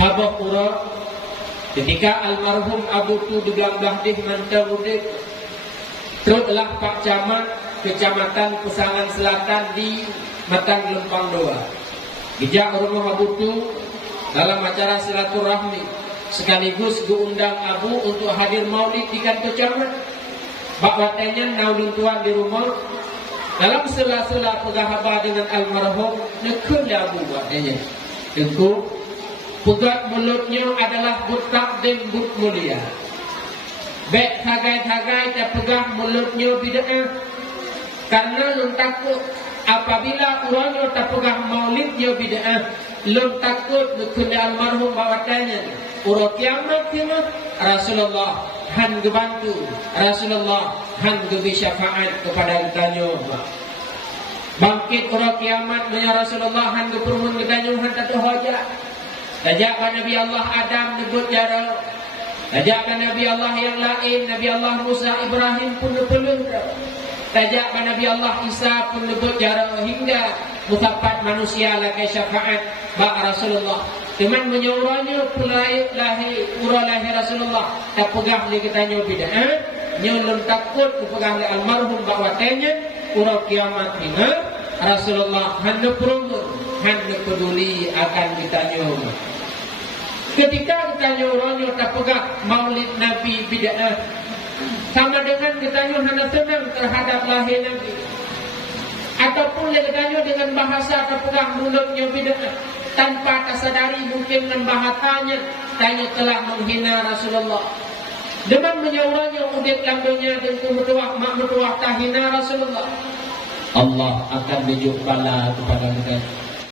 Habaq urang ketika almarhum Abu Tu digambah di mantau udik terutlah Pak Camat Kecamatan Pesangan Selatan di Matang Lempang Doa. Gejak rumah Abu Tu dalam acara silaturahmi sekaligus diundang Abu untuk hadir maulid di kantor camat. Bak watanya naulun tuan di rumah dalam sela-sela pegahaba dengan almarhum nekun Abu watanya. Tentu pegat mulutnya adalah bertakdim but mulia. Bek hagai-hagai dan pegang mulutnya bida'ah. Karena lun takut apabila orangnya tak pegang maulidnya bida'ah, lun takut kena almarhum bawatanya. Urut kiamat kena Rasulullah han gebantu, Rasulullah han gebi syafaat kepada ditanya. Bangkit urut kiamat punya Rasulullah han gepermun ditanya han tak hajat. Dajakkan Nabi Allah Adam nyebut jara. Dajakkan Nabi Allah yang lain, Nabi Allah Musa, Ibrahim pun nepelun. Dajakkan Nabi Allah Isa pun nyebut jara hingga mutapat manusia lakai syafaat bak Rasulullah. Teman menyuruhnya pulai lahir, urah lahir Rasulullah. Tak pegang dia kita bida'ah. Nyolong takut pegang dia almarhum bak watanya. Urah kiamat hingga Rasulullah hendak perungun, hendak peduli akan kita nyoba. Ketika kita nyuruhnya tak pegang maulid Nabi bida'ah, sama dengan kita nyuruhnya tenang terhadap lahir Nabi. Ataupun kita nyuruh dengan bahasa tak pegang mulutnya bida'ah, tanpa tersadari mungkin dengan bahasanya tanya telah menghina Rasulullah. Dengan menyuruhnya udit lambungnya dan kemutuah mak mutuah tahina Rasulullah. Allah akan menunjuk bala kepada kita.